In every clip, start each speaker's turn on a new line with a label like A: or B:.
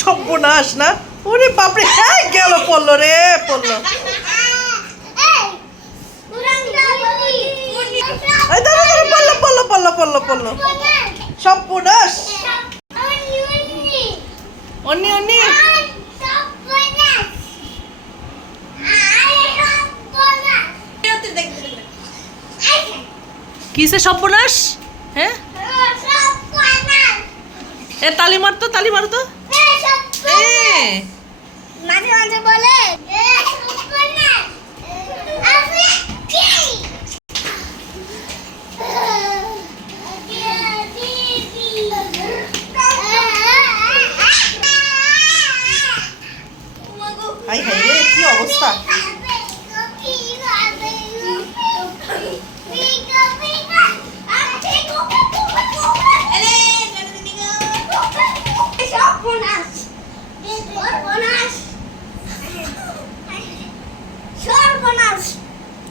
A: সর্বনাশ না? ওরে বাপরে হ্যাঁ গেল পড়ল রে পড়ল। পড়ল পড়ল পড়ল পড়ল পড়ল। সর্বনাশ। অন্যি অন্যি। কিসে সর্বনাশ? হ্যাঁ? এ তালি মারতো তালি মারতো এ।
B: মাঝে মাঝে বলে।
A: হাই হাই কি অবস্থা?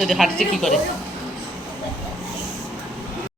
A: আচ্ছা হাঁটছে কি করে?